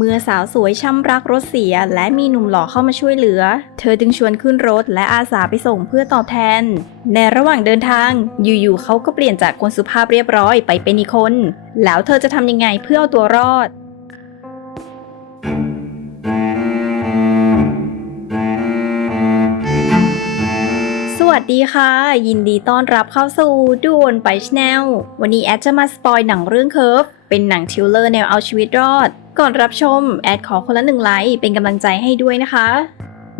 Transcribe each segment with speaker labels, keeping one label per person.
Speaker 1: เมื่อสาวสวยช่ำรักรถเสีย และมีหนุ่มหล่อเข้ามาช่วยเหลือ เธอจึงชวนขึ้นรถและอาสาไปส่งเพื่อตอบแทน ในระหว่างเดินทาง อยู่ๆเขาก็เปลี่ยนจากคนสุภาพเรียบร้อยไปเป็นอีกคน แล้วเธอจะทำยังไงเพื่อเอาตัวรอดสวัสดีค่ะ ยินดีต้อนรับเข้าสู่ดูวนไปชแนล วันนี้แอดจะมาสปอยหนังเรื่องเคิร์ฟเป็นหนังทิลเลอร์แนวเอาชีวิตรอด ก่อนรับชม แอดขอคนละหนึ่งไลค์เป็นกำลังใจให้ด้วยนะคะ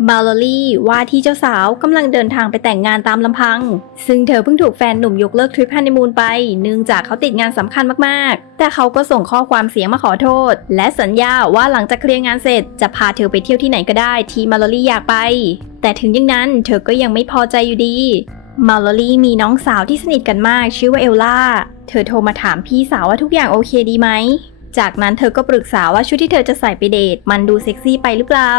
Speaker 1: มาลอรี่ว่าที่เจ้าสาวกำลังเดินทางไปแต่งงานตามลำพัง ซึ่งเธอเพิ่งถูกแฟนหนุ่มยกเลิกทริปฮันนีมูนไป เนื่องจากเขาติดงานสำคัญมากๆ แต่เขาก็ส่งข้อความเสียงมาขอโทษ และสัญญาว่าหลังจากเคลียร์งานเสร็จ จะพาเธอไปเที่ยวที่ไหนก็ได้ที่มาลอรี่อยากไป แต่ถึงอย่างนั้นเธอก็ยังไม่พอใจอยู่ดีมาลอรี่มีน้องสาวที่สนิทกันมากชื่อว่าเอลล่า เธอโทรมาถามพี่สาวว่าทุกอย่างโอเคดีไหม จากนั้นเธอก็ปรึกษาว่าชุดที่เธอจะใส่ไปเดทมันดูเซ็กซี่ไปหรือเปล่า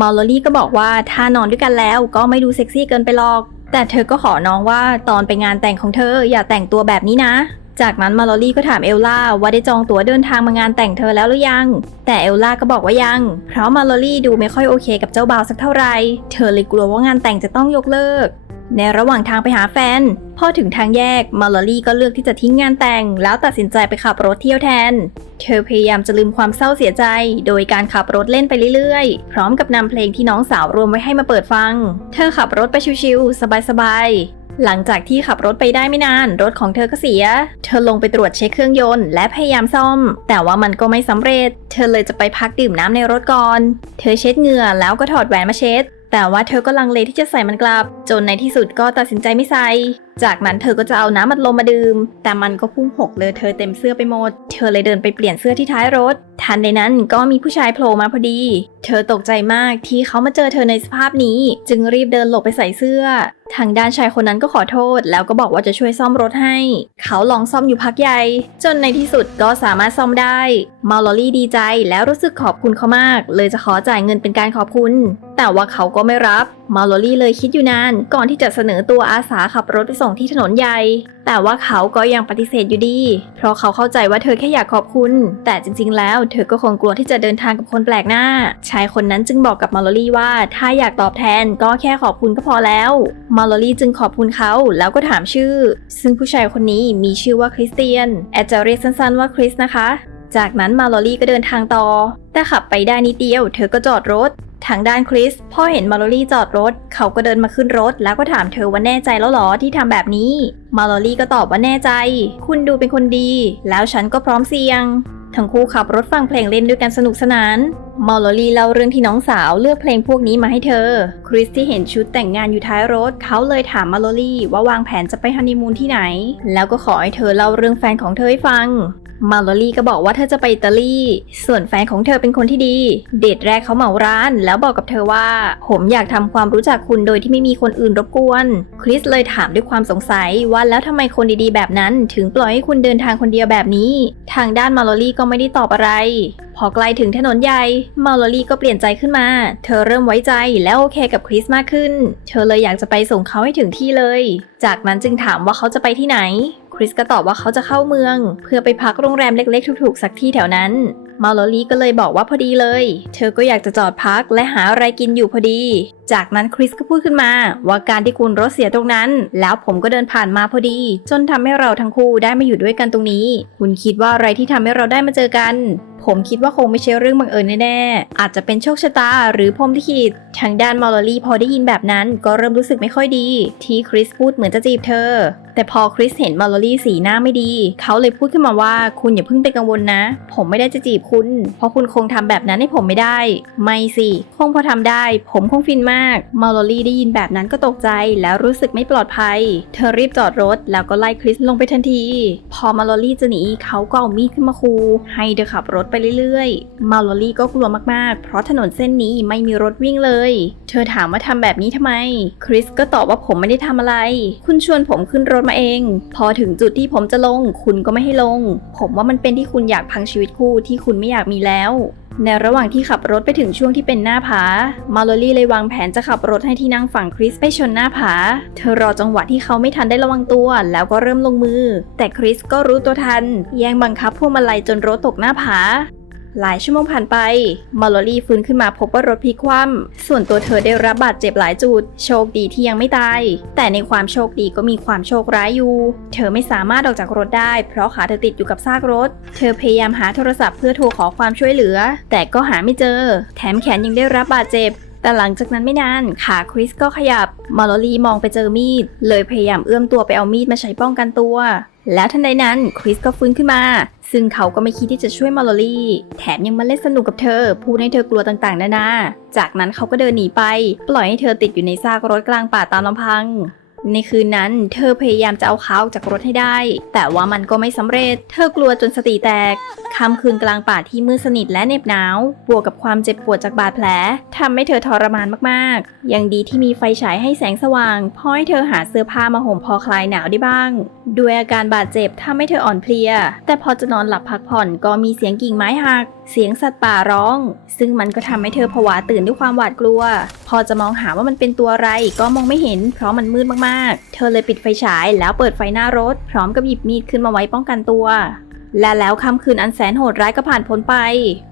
Speaker 1: มาลอรี่ก็บอกว่าถ้านอนด้วยกันแล้วก็ไม่ดูเซ็กซี่เกินไปหรอก แต่เธอก็ขอน้องว่าตอนไปงานแต่งของเธออย่าแต่งตัวแบบนี้นะ จากนั้นมาลอรี่ก็ถามเอลล่าว่าได้จองตั๋วเดินทางมางานแต่งเธอแล้วหรือยัง แต่เอลล่าก็บอกว่ายัง เพราะมาลอรี่ดูไม่ค่อยโอเคกับเจ้าบ่าวสักเท่าไหร่ เธอเลยกลัวว่างานแต่งจะต้องยกเลิก ในระหว่างทางไปหาแฟน พอถึงทางแยกมาลอรี่ก็เลือกที่จะทิ้งงานแต่ง แล้วตัดสินใจไปขับรถเที่ยวแทน เธอพยายามจะลืมความเศร้าเสียใจ โดยการขับรถเล่นไปเรื่อยๆ พร้อมกับนำเพลงที่น้องสาวรวมไว้ให้มาเปิดฟัง เธอขับรถไปชิวๆสบายๆ หลังจากที่ขับรถไปได้ไม่นาน รถของเธอก็เสีย เธอลงไปตรวจเช็คเครื่องยนต์และพยายามซ่อม แต่ว่ามันก็ไม่สำเร็จ เธอเลยจะไปพักดื่มน้ำในรถก่อน เธอเช็ดเหงื่อแล้วก็ถอดแหวนมาเช็ด แต่ว่าเธอก็ลังเลที่จะใส่มันกลับ จนในที่สุดก็ตัดสินใจไม่ใส่ จากนั้นเธอก็จะเอาน้ำมันลมมาดื่ม แต่มันก็พุ่งหกเลยเธอเต็มเสื้อไปหมด เธอเลยเดินไปเปลี่ยนเสื้อที่ท้ายรถ ทันใดนั้นก็มีผู้ชายโผล่มาพอดีเธอตกใจมากที่เขามาเจอเธอในสภาพนี้ จึงรีบเดินหลบไปใส่เสื้อ ทางด้านชายคนนั้นก็ขอโทษ แล้วก็บอกว่าจะช่วยซ่อมรถให้ เขาลองซ่อมอยู่พักใหญ่ จนในที่สุดก็สามารถซ่อมได้มาลอรี่ดีใจแล้วรู้สึกขอบคุณเขามาก เลยจะขอจ่ายเงินเป็นการขอบคุณ แต่ว่าเขาก็ไม่รับ มาลอรี่เลยคิดอยู่นาน ก่อนที่จะเสนอตัวอาสาขับรถไปส่งที่ถนนใหญ่ แต่ว่าเขาก็ยังปฏิเสธอยู่ดี เพราะเขาเข้าใจว่าเธอแค่อยากขอบคุณ แต่จริง ๆ แล้วเธอก็คงกลัวที่จะเดินทางกับคนแปลกหน้า ชายคนนั้นจึงบอกกับมาลอรี่ว่า ถ้าอยากตอบแทนก็แค่ขอบคุณก็พอแล้ว มาลอรี่จึงขอบคุณเขาแล้วก็ถามชื่อ ซึ่งผู้ชายคนนี้มีชื่อว่าคริสเตียนแอดจะเรียกสั้นๆว่าคริสนะคะ จากนั้นมาลอรี่ก็เดินทางต่อ แต่ขับไปได้นิดเดียว เธอก็จอดรถ ทางด้านคริสพ่อเห็นมาลอรี่จอดรถ เขาก็เดินมาขึ้นรถ แล้วก็ถามเธอว่าแน่ใจแล้วหรอที่ทำแบบนี้ มาลอรี่ก็ตอบว่าแน่ใจ คุณดูเป็นคนดี แล้วฉันก็พร้อมเสี่ยง ทั้งคู่ขับรถฟังเพลงเล่นด้วยกันสนุกสนานมาลอรี่เล่าเรื่องที่น้องสาวเลือกเพลงพวกนี้มาให้เธอ คริสที่เห็นชุดแต่งงานอยู่ท้ายรถ เขาเลยถามมาลอรี่ว่าวางแผนจะไปฮันนีมูนที่ไหน แล้วก็ขอให้เธอเล่าเรื่องแฟนของเธอให้ฟัง มาลอรี่ก็บอกว่าเธอจะไปอิตาลี ส่วนแฟนของเธอเป็นคนที่ดี เดทแรกเขาเหมาร้าน แล้วบอกกับเธอว่า ผมอยากทำความรู้จักคุณโดยที่ไม่มีคนอื่นรบกวน คริสเลยถามด้วยความสงสัยว่าแล้วทำไมคนดีๆแบบนั้น ถึงปล่อยให้คุณเดินทางคนเดียวแบบนี้ ทางด้านมาลอรี่ก็ไม่ได้ตอบอะไร พอใกล้ถึงถนนใหญ่มาลอรี่ก็เปลี่ยนใจขึ้นมา เธอเริ่มไว้ใจและโอเคกับคริสมากขึ้น เธอเลยอยากจะไปส่งเขาให้ถึงที่เลย จากนั้นจึงถามว่าเขาจะไปที่ไหนคริสก็ตอบว่าเขาจะเข้าเมือง เพื่อไปพักโรงแรมเล็กๆ ถูกๆ สักที่แถวนั้น มาลอรี่ก็เลยบอกว่าพอดีเลย เธอก็อยากจะจอดพักและหาอะไรกินอยู่พอดี จากนั้นคริสก็พูดขึ้นมาว่าการที่คุณรถเสียตรงนั้น แล้วผมก็เดินผ่านมาพอดี จนทำให้เราทั้งคู่ได้มาอยู่ด้วยกันตรงนี้ คุณคิดว่าอะไรที่ทำให้เราได้มาเจอกัน ผมคิดว่าคงไม่ใช่เรื่องบังเอิญแน่ๆอาจจะเป็นโชคชะตาหรือพรหมลิขิตทางด้านมาลอรี่พอได้ยินแบบนั้น ก็เริ่มรู้สึกไม่ค่อยดี ที่คริสพูดเหมือนจะจีบเธอ แต่พอคริสเห็นมาลอรี่สีหน้าไม่ดี เขาเลยพูดขึ้นมาว่าคุณอย่าเพิ่งไปกังวลนะ ผมไม่ได้จะจีบคุณ เพราะคุณคงทำแบบนั้นให้ผมไม่ได้ ไม่สิ คงพอทำได้ ผมคงฟินมากมาลอรี่ได้ยินแบบนั้นก็ตกใจแล้วรู้สึกไม่ปลอดภัย เธอรีบจอดรถแล้วก็ไล่คริสลงไปทันที พอมาลอรี่จะหนีเขาก็เอามีดขึ้นมาคูให้เธอขับรถไปเรื่อยๆมาลอรี่ก็กลัวมากๆ เพราะถนนเส้นนี้ไม่มีรถวิ่งเลย เธอถามว่าทำแบบนี้ทำไม คริสก็ตอบว่าผมไม่ได้ทำอะไร คุณชวนผมขึ้นรถมาเอง พอถึงจุดที่ผมจะลง คุณก็ไม่ให้ลง ผมว่ามันเป็นที่คุณอยากพังชีวิตคู่ที่คุณไม่อยากมีแล้ว ในระหว่างที่ขับรถไปถึงช่วงที่เป็นหน้าผา มาลอรี่เลยวางแผนจะขับรถให้ที่นั่งฝั่งคริสไปชนหน้าผา เธอรอจังหวะที่เขาไม่ทันได้ระวังตัว แล้วก็เริ่มลงมือ แต่คริสก็รู้ตัวทัน แย่งบังคับพวงมาลัยจนรถตกหน้าผา หลายชั่วโมงผ่านไปมาลอรี่ฟื้นขึ้นมาพบว่ารถพลิกคว่ำส่วนตัวเธอได้รับบาดเจ็บหลายจุด โชคดีที่ยังไม่ตาย แต่ในความโชคดีก็มีความโชคร้ายอยู่ เธอไม่สามารถออกจากรถได้ เพราะขาเธอติดอยู่กับซากรถ เธอพยายามหาโทรศัพท์เพื่อโทรขอความช่วยเหลือ แต่ก็หาไม่เจอ แถมแขนยังได้รับบาดเจ็บแต่หลังจากนั้นไม่นานขาคริสก็ขยับมาลอรี่มองไปเจอมีด เลยพยายามเอื้อมตัวไปเอามีดมาใช้ป้องกันตัว แล้วทันใดนั้นคริสก็ฟื้นขึ้นมา ซึ่งเขาก็ไม่คิดที่จะช่วยมาลอรี่ แถมยังมาเล่นสนุกกับเธอ พูดให้เธอกลัวต่างๆนานา จากนั้นเขาก็เดินหนีไป ปล่อยให้เธอติดอยู่ในซากรถกลางป่าตามลำพังในคืนนั้นเธอพยายามจะเอาเขาออกจากรถให้ได้ แต่ว่ามันก็ไม่สำเร็จ เธอกลัวจนสติแตก ค่ำคืนกลางป่าที่มืดสนิทและเหน็บหนาว บวกกับความเจ็บปวดจากบาดแผลทำให้เธอทรมานมากๆ ยังดีที่มีไฟฉายให้แสงสว่างพอให้เธอหาเสื้อผ้ามาห่มพอคลายหนาวได้บ้าง ด้วยอาการบาดเจ็บทำให้เธออ่อนเพลีย แต่พอจะนอนหลับพักผ่อนก็มีเสียงกิ่งไม้หัก เสียงสัตว์ป่าร้อง ซึ่งมันก็ทำให้เธอผวาตื่นด้วยความหวาดกลัว พอจะมองหาว่ามันเป็นตัวอะไรก็มองไม่เห็น เพราะมันมืดมากๆ เธอเลยปิดไฟฉายแล้วเปิดไฟหน้ารถ พร้อมกับหยิบมีดขึ้นมาไว้ป้องกันตัว และแล้วค่ำคืนอันแสนโหดร้ายก็ผ่านพ้นไป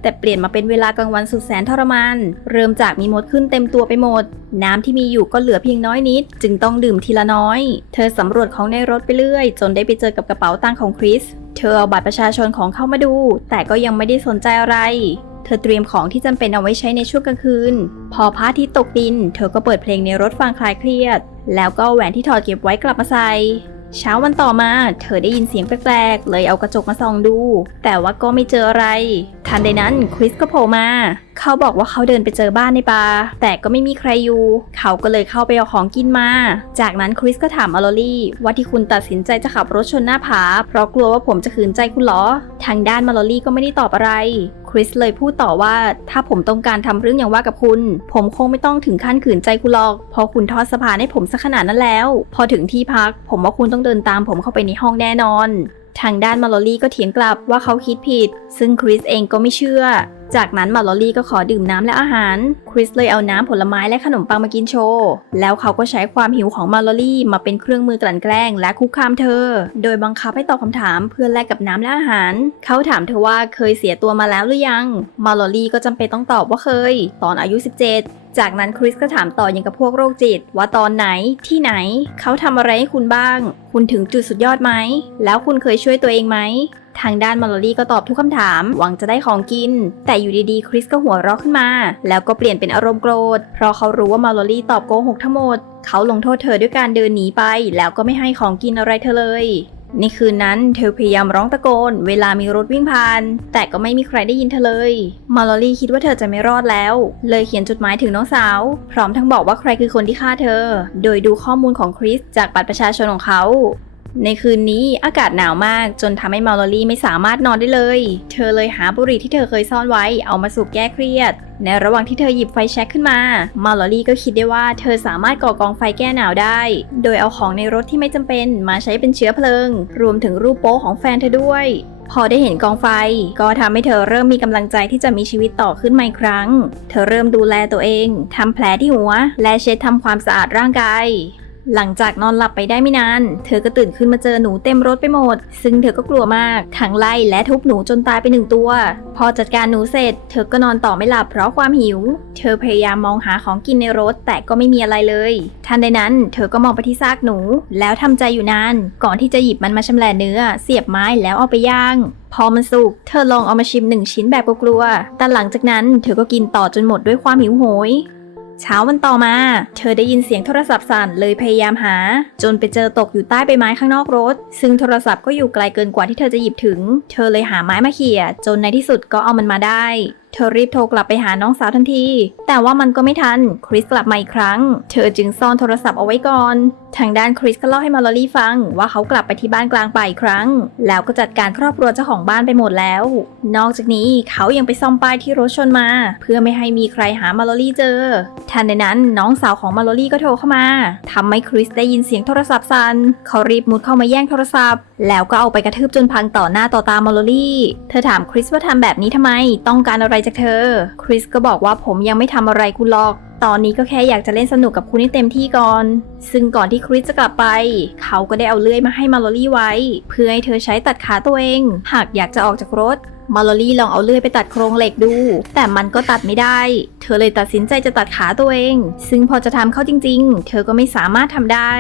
Speaker 1: แต่เปลี่ยนมาเป็นเวลากลางวันสุดแสนทรมาน เริ่มจากมีมดขึ้นเต็มตัวไปหมด น้ำที่มีอยู่ก็เหลือเพียงน้อยนิด จึงต้องดื่มทีละน้อย เธอสำรวจของในรถไปเรื่อย จนได้ไปเจอกับกระเป๋าตังค์ของคริส เธอเอาบัตรประชาชนของเขามาดู แต่ก็ยังไม่ได้สนใจอะไร เธอเตรียมของที่จำเป็นเอาไว้ใช้ในช่วงกลางคืน พอพระอาทิตย์ตกดิน เธอก็เปิดเพลงในรถฟังคลายเครียด แล้วก็แหวนที่ถอดเก็บไว้กลับมาใส่ เช้าวันต่อมาเธอได้ยินเสียงแปลกๆ เลยเอากระจกมาส่องดู แต่ว่าก็ไม่เจออะไร ทันใดนั้นคริสก็โผล่มา เขาบอกว่าเขาเดินไปเจอบ้านในป่าแต่ก็ไม่มีใครอยู่ เขาก็เลยเข้าไปเอาของกินมา จากนั้นคริสก็ถามอลลลี่ว่าที่คุณตัดสินใจจะขับรถชนหน้าผา เพราะกลัวว่าผมจะขืนใจคุณเหรอ ทางด้านมาลอลี่ก็ไม่ได้ตอบอะไรคริสเลยพูดต่อว่าถ้าผมต้องการทำเรื่องอย่างว่ากับคุณ ผมคงไม่ต้องถึงขั้นขืนใจคุณหรอกเพราะคุณทอดสะพานให้ผมสักขนาดนั้นแล้ว พอถึงที่พัก ผมว่าคุณต้องเดินตามผมเข้าไปในห้องแน่นอน ทางด้านมาลอลี่ก็เถียงกลับว่าเขาคิดผิด ซึ่งคริสเองก็ไม่เชื่อ จากนั้นมาลอลี่ก็ขอดื่มน้ำและอาหาร คริสเลยเอาน้ำผลไม้และขนมปังมากินโชว์ แล้วเขาก็ใช้ความหิวของมาลอลี่มาเป็นเครื่องมือกลั่นแกล้งและคุกคามเธอ โดยบังคับให้ตอบคำถามเพื่อแลกกับน้ำและอาหาร เขาถามเธอว่าเคยเสียตัวมาแล้วหรือยัง มาลอลี่ก็จำเป็นต้องตอบว่าเคย ตอนอายุ 17จากนั้นคริสก็ถามต่ออยังกับพวกโรคจิต ว่าตอนไหนที่ไหน เขาทำอะไรให้คุณบ้าง คุณถึงจุดสุดยอดไหม แล้วคุณเคยช่วยตัวเองไหม ทางด้านมาลอรี่ก็ตอบทุกคำถาม หวังจะได้ของกิน แต่อยู่ดีๆ คริสก็หัวเราะขึ้นมา แล้วก็เปลี่ยนเป็นอารมณ์โกรธ เพราะเขารู้ว่ามาลอรี่ตอบโกหกทั้งหมด เขาลงโทษเธอด้วยการเดินหนีไป แล้วก็ไม่ให้ของกินอะไรเธอเลยในคืนนั้นเธอพยายามร้องตะโกน เวลามีรถวิ่งผ่าน แต่ก็ไม่มีใครได้ยินเธอเลย มาลอรี่คิดว่าเธอจะไม่รอดแล้ว เลยเขียนจดหมายถึงน้องสาว พร้อมทั้งบอกว่าใครคือคนที่ฆ่าเธอ โดยดูข้อมูลของคริสจากบัตรประชาชนของเขา ในคืนนี้อากาศหนาวมากจนทำให้มาลอรี่ไม่สามารถนอนได้เลย เธอเลยหาบุหรี่ที่เธอเคยซ่อนไว้เอามาสูบแก้เครียด ในระหว่างที่เธอหยิบไฟแช็กขึ้นมามาลอรี่ก็คิดได้ว่าเธอสามารถก่อกองไฟแก้หนาวได้ โดยเอาของในรถที่ไม่จำเป็นมาใช้เป็นเชื้อเพลิง รวมถึงรูปโป๊ของแฟนเธอด้วยพอได้เห็นกองไฟ ก็ทำให้เธอเริ่มมีกำลังใจที่จะมีชีวิตต่อขึ้นมาอีกครั้ง เธอเริ่มดูแลตัวเองทำแผลที่หัว และเช็ดทำความสะอาดร่างกาย หลังจากนอนหลับไปได้ไม่นาน เธอก็ตื่นขึ้นมาเจอหนูเต็มรถไปหมด ซึ่งเธอก็กลัวมากทั้งไล่และทุบหนูจนตายไปหนึ่งตัว พอจัดการหนูเสร็จ เธอก็นอนต่อไม่หลับเพราะความหิว เธอพยายามมองหาของกินในรถแต่ก็ไม่มีอะไรเลย ทันใดนั้น เธอก็มองไปที่ซากหนู แล้วทำใจอยู่นาน ก่อนที่จะหยิบมันมาชำแหละเนื้อ เสียบไม้แล้วเอาไปย่างพอมันสุก เธอลองเอามาชิมหนึ่งชิ้นแบบกลัวๆแต่หลังจากนั้นเธอก็กินต่อจนหมดด้วยความหิวโหย เช้าวันต่อมา เธอได้ยินเสียงโทรศัพท์สั่นเลยพยายามหา จนไปเจอตกอยู่ใต้ใบไม้ข้างนอกรถ ซึ่งโทรศัพท์ก็อยู่ไกลเกินกว่าที่เธอจะหยิบถึง เธอเลยหาไม้มาเขี่ยจนในที่สุดก็เอามันมาได้เธอรีบโทรกลับไปหาน้องสาวทันที แต่ว่ามันก็ไม่ทัน คริสกลับมาอีกครั้ง เธอจึงซ่อนโทรศัพท์เอาไว้ก่อน ทางด้านคริสก็เล่าให้มาลอรี่ฟัง ว่าเขากลับไปที่บ้านกลางป่าอีกครั้ง แล้วก็จัดการครอบครัวเจ้าของบ้านไปหมดแล้ว นอกจากนี้เขายังไปซ่อมป้ายที่รถชนมา เพื่อไม่ให้มีใครหามาลอรี่เจอ ทันใดนั้นน้องสาวของมาลอรี่ก็โทรเข้ามาทำให้คริสได้ยินเสียงโทรศัพท์สั่นเขารีบมุดเข้ามาแย่งโทรศัพท์ แล้วก็เอาไปกระทืบจนพังต่อหน้าต่อตามาลอรี่เธอถามคริสว่าทำแบบนี้ทำไม ต้องการอะไรจากเธอ คริสก็บอกว่าผมยังไม่ทำอะไรคุณหรอก ตอนนี้ก็แค่อยากจะเล่นสนุกกับคุณให้เต็มที่ก่อน ซึ่งก่อนที่คริสจะกลับไป เขาก็ได้เอาเลื่อยมาให้มาลอรี่ไว้ เพื่อให้เธอใช้ตัดขาตัวเอง หากอยากจะออกจากรถมาลอรี่ลองเอาเลื่อยไปตัดโครงเหล็กดู แต่มันก็ตัดไม่ได้ เธอเลยตัดสินใจจะตัดขาตัวเอง ซึ่งพอจะทำเข้าจริง ๆ เธอก็ไม่สามารถทำได้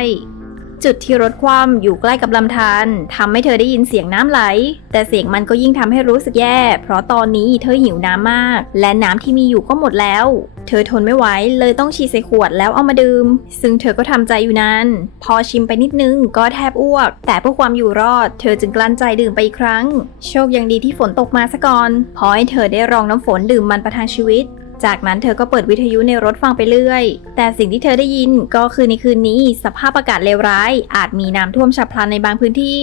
Speaker 1: จุดที่รถคว่ำอยู่ใกล้กับลำธารทำให้เธอได้ยินเสียงน้ำไหล แต่เสียงมันก็ยิ่งทำให้รู้สึกแย่ เพราะตอนนี้เธอหิวน้ำมาก และน้ำที่มีอยู่ก็หมดแล้ว เธอทนไม่ไหวเลยต้องฉีดใส่ขวดแล้วเอามาดื่ม ซึ่งเธอก็ทำใจอยู่นานพอชิมไปนิดนึงก็แทบอ้วก แต่เพื่อความอยู่รอด เธอจึงกลั้นใจดื่มไปอีกครั้ง โชคยังดีที่ฝนตกมาซะก่อนพอให้เธอได้รองน้ำฝนดื่มมันประทังชีวิต จากนั้นเธอก็เปิดวิทยุในรถฟังไปเรื่อย แต่สิ่งที่เธอได้ยินก็คือในคืนนี้สภาพอากาศเลวร้าย อาจมีน้ำท่วมฉับพลันในบางพื้นที่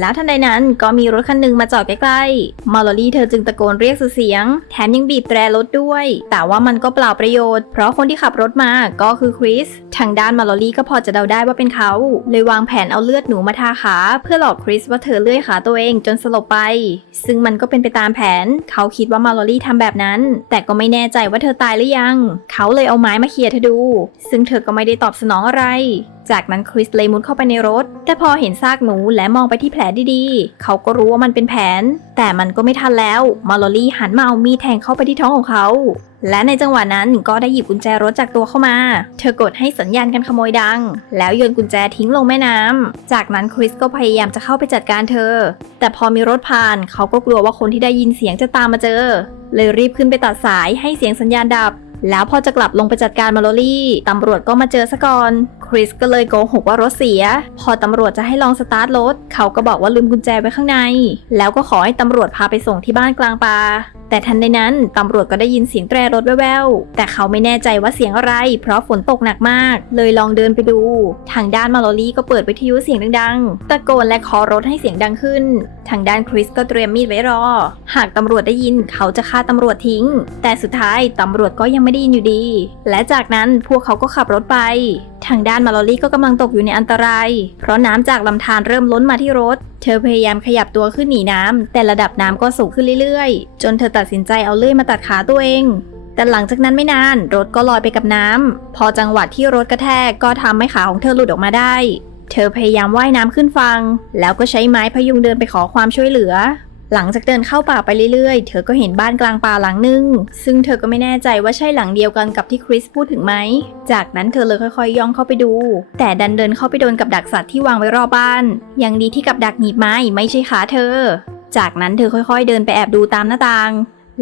Speaker 1: แล้วทันใดนั้นก็มีรถคันหนึ่งมาจอดใกล้ๆมาลอรี่เธอจึงตะโกนเรียกสุดเสียง แถมยังบีบแตรรถด้วย แต่ว่ามันก็เปล่าประโยชน์ เพราะคนที่ขับรถมาก็คือคริส ทางด้านมาลอรี่ก็พอจะเดาได้ว่าเป็นเขา เลยวางแผนเอาเลือดหนูมาทาขา เพื่อหลอกคริสว่าเธอเลื่อยขาตัวเองจนสลบไป ซึ่งมันก็เป็นไปตามแผน เขาคิดว่ามาลอรี่ทำแบบนั้น แต่ก็ไม่แน่ใจว่าเธอตายหรือยัง เขาเลยเอาไม้มาเขี่ยเธอดู ซึ่งเธอก็ไม่ได้ตอบสนองอะไร จากนั้นคริสเลยมุดเข้าไปในรถ แต่พอเห็นซากหนูและมองไปที่แผลดีๆ เขาก็รู้ว่ามันเป็นแผน แต่มันก็ไม่ทันแล้ว มาลอรี่หันมาเอามีดแทงเข้าไปที่ท้องของเขา และในจังหวะนั้นก็ได้หยิบกุญแจรถจากตัวเข้ามา เธอกดให้สัญญาณการขโมยดัง แล้วโยนกุญแจทิ้งลงแม่น้ำจากนั้นคริสก็พยายามจะเข้าไปจัดการเธอ แต่พอมีรถผ่านเขาก็กลัวว่าคนที่ได้ยินเสียงจะตามมาเจอ เลยรีบขึ้นไปตัดสายให้เสียงสัญญาณดับ แล้วพอจะกลับลงไปจัดการมาโลลี่ตำรวจก็มาเจอซะก่อน คริสก็เลยโกหกว่ารถเสีย พอตำรวจจะให้ลองสตาร์ทรถ เขาก็บอกว่าลืมกุญแจไว้ข้างใน แล้วก็ขอให้ตำรวจพาไปส่งที่บ้านกลางป่าแต่ทันใดนั้นตำรวจก็ได้ยินเสียงแตรรถแว่วๆ แต่เขาไม่แน่ใจว่าเสียงอะไร เพราะฝนตกหนักมาก เลยลองเดินไปดู ทางด้านมาโลลี่ก็เปิดวิทยุเสียงดังๆ ตะโกนและขอรถให้เสียงดังขึ้น ทางด้านคริสก็เตรียมมีดไว้รอ หากตำรวจได้ยินเขาจะฆ่าตำรวจทิ้ง แต่สุดท้ายตำรวจก็ยังไม่ได้ยินอยู่ดี และจากนั้นพวกเขาก็ขับรถไป ทางด้านมาลอลี่ก็กำลังตกอยู่ในอันตราย เพราะน้ำจากลำธารเริ่มล้นมาที่รถ เธอพยายามขยับตัวขึ้นหนีน้ำแต่ระดับน้ำก็สูงขึ้นเรื่อยๆ จนเธอตัดสินใจเอาเลื่อยมาตัดขาตัวเอง แต่หลังจากนั้นไม่นาน รถก็ลอยไปกับน้ำพอจังหวะที่รถกระแทกก็ทำให้ขาของเธอหลุดออกมาได้ เธอพยายามว่ายน้ำขึ้นฟัง แล้วก็ใช้ไม้พยุงเดินไปขอความช่วยเหลือ หลังจากเดินเข้าป่าไปเรื่อยๆ เธอก็เห็นบ้านกลางป่าหลังหนึ่ง ซึ่งเธอก็ไม่แน่ใจว่าใช่หลังเดียวกันกับที่คริสพูดถึงไหม จากนั้นเธอเลยค่อยๆ ย่องเข้าไปดู แต่ดันเดินเข้าไปโดนกับดักสัตว์ที่วางไว้รอบบ้าน ยังดีที่กับดักหนีบไม้ไม่ใช่ขาเธอ จากนั้นเธอค่อยๆ เดินไปแอบดูตามหน้าต่าง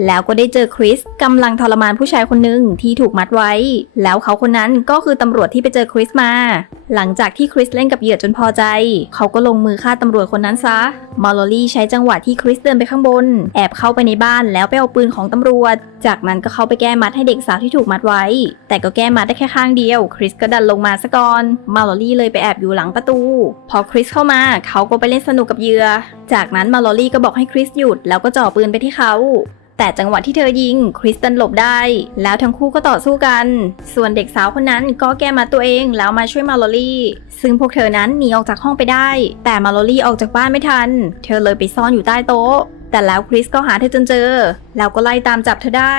Speaker 1: แล้วก็ได้เจอคริสกำลังทรมานผู้ชายคนหนึ่งที่ถูกมัดไว้ แล้วเขาคนนั้นก็คือตำรวจที่ไปเจอคริสมา หลังจากที่คริสเล่นกับเหยื่อจนพอใจ เขาก็ลงมือฆ่าตำรวจคนนั้นซะมาลอรี่ใช้จังหวะที่คริสเดินไปข้างบน แอบเข้าไปในบ้านแล้วไปเอาปืนของตำรวจ จากนั้นก็เข้าไปแก้มัดให้เด็กสาวที่ถูกมัดไว้ แต่ก็แก้มัดได้แค่ข้างเดียว คริสก็ดันลงมาซะก่อนมาลอรี่เลยไปแอบอยู่หลังประตู พอคริสเข้ามาเขาก็ไปเล่นสนุกกับเหยื่อ จากนั้นมาลอรี่ก็บอกให้คริสหยุดแล้วก็จ่อปืนไปที่เขา แต่จังหวะที่เธอยิงคริสตันหลบได้ แล้วทั้งคู่ก็ต่อสู้กัน ส่วนเด็กสาวคนนั้นก็แก้มาตัวเองแล้วมาช่วยมาลอรี่ ซึ่งพวกเธอนั้นหนีออกจากห้องไปได้ แต่มาลอรี่ออกจากบ้านไม่ทัน เธอเลยไปซ่อนอยู่ใต้โต๊ะ แต่แล้วคริสก็หาเธอจนเจอ แล้วก็ไล่ตามจับเธอได้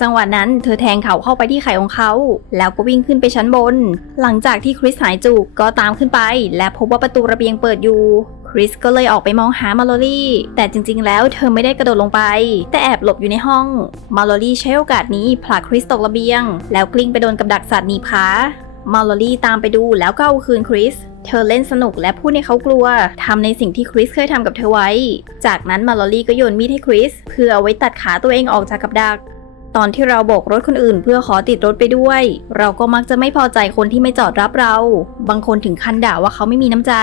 Speaker 1: จังหวะนั้นเธอแทงเขาเข้าไปที่ไข่ของเขา แล้วก็วิ่งขึ้นไปชั้นบน หลังจากที่คริสหายจุกก็ตามขึ้นไป และพบว่าประตูระเบียงเปิดอยู่ คริสก็เลยออกไปมองหามาลอรี่ แต่จริงๆ แล้วเธอไม่ได้กระโดดลงไป แต่แอบหลบอยู่ในห้อง มาลอรี่ใช้โอกาสนี้ผลักคริสตกระเบียง แล้วกลิ้งไปโดนกับดักสัตว์หนีบขามาลอรี่ตามไปดูแล้วก็เอาคืนคริส เธอเล่นสนุกและพูดให้เขากลัวทำในสิ่งที่คริสเคยทำกับเธอไว้ จากนั้นมาลอรี่ก็โยนมีดให้คริส เพื่อเอาไว้ตัดขาตัวเองออกจากกับดัก ตอนที่เราโบกรถคนอื่น เพื่อขอติดรถไปด้วย เราก็มักจะไม่พอใจคนที่ไม่จอดรับเราบางคนถึงขั้นด่าว่าเขาไม่มีน้ำใจ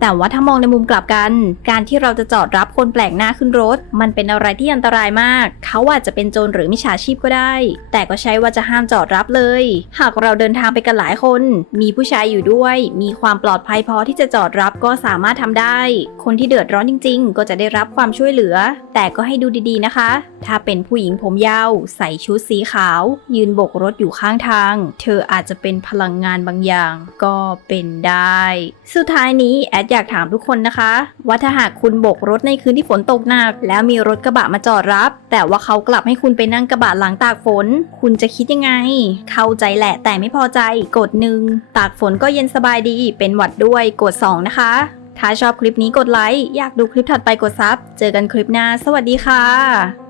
Speaker 1: แต่ว่าถ้ามองในมุมกลับกัน การที่เราจะจอดรับคนแปลกหน้าขึ้นรถ มันเป็นอะไรที่อันตรายมาก เขาอาจจะเป็นโจรหรือมิจฉาชีพก็ได้ แต่ก็ใช่ว่าจะห้ามจอดรับเลย หากเราเดินทางไปกันหลายคน มีผู้ชายอยู่ด้วย มีความปลอดภัยพอที่จะจอดรับก็สามารถทำได้ คนที่เดือดร้อนจริง ๆ ก็จะได้รับความช่วยเหลือ แต่ก็ให้ดูดีๆนะคะ ถ้าเป็นผู้หญิงผมยาว ใส่ชุดสีขาว ยืนโบกรถอยู่ข้างทาง เธออาจจะเป็นพลังงานบางอย่าง ก็เป็นได้ สุดท้ายนี้แอดอยากถามทุกคนนะคะ ว่าถ้าหากคุณโบกรถในคืนที่ฝนตกหนัก แล้วมีรถกระบะมาจอดรับ แต่ว่าเขากลับให้คุณไปนั่งกระบะหลังตากฝน คุณจะคิดยังไง เข้าใจแหละแต่ไม่พอใจกดหนึ่งตากฝนก็เย็นสบายดี เป็นหวัดด้วยกดสองนะคะ ถ้าชอบคลิปนี้กดไลค์อยากดูคลิปถัดไปกดซับเจอกันคลิปหน้า สวัสดีค่ะ